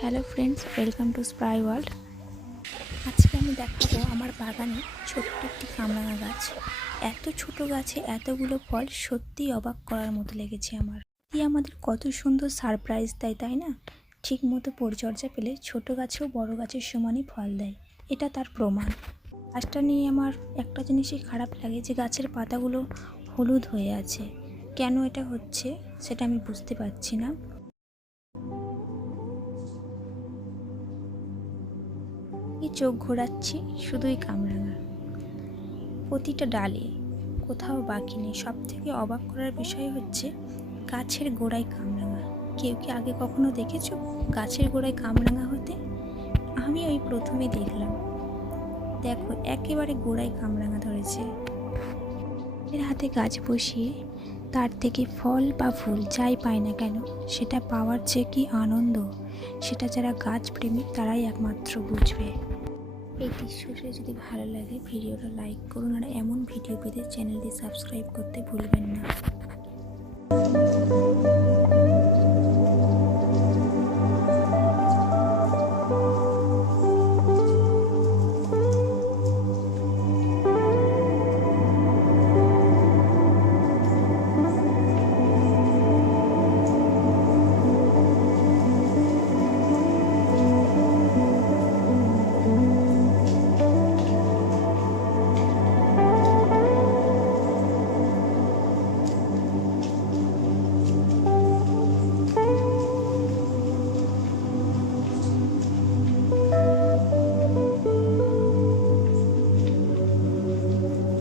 Hello friends, welcome to Spry World. আজকে আমি দেখাবো আমার বাগানে ছোট্ট একটি কামরাঙা গাছ। এত ছোট গাছে এতগুলো ফল সত্যিই অবাক করার মতো লেগেছে আমার। এই আমাদের কত সুন্দর সারপ্রাইজ দেয়, তাই না? ঠিক মতো পরিচর্যা পেলে ছোট গাছেও বড় গাছের সমানই ফল দেয়। এটা তার প্রমাণ। গাছটা নিয়ে আমার একটা জিনিসই খারাপ লাগে যে গাছের পাতাগুলো হলুদ হয়ে আছে। কেন এটা হচ্ছে সেটা আমি বুঝতে পারছি না। এই চোখ ঘোরাচ্ছি, শুধুই কামরাঙা। প্রতিটা ডালে কোথাও বাকি নেই। সব থেকে অবাক করার বিষয় হচ্ছে, গাছের গোড়ায় কামরাঙা। কেউ কি আগে কখনো দেখেছ গাছের গোড়ায় কামরাঙা হতে? আমি ওই প্রথমে দেখলাম। দেখো, একেবারে গোড়ায় কামরাঙা ধরেছে। এর হাতে গাছ বসিয়ে তার থেকে ফল বা ফুল যাই পায় না কেন, সেটা পাওয়ার যে কি আনন্দ, সেটা যারা গাছ প্রেমিক তারাই একমাত্র বুঝবে। এই দৃশ্যটা যদি ভালো লাগে, ভিডিওটা লাইক করুন আর এমন ভিডিও পেতে চ্যানেলটি সাবস্ক্রাইব করতে ভুলবেন না।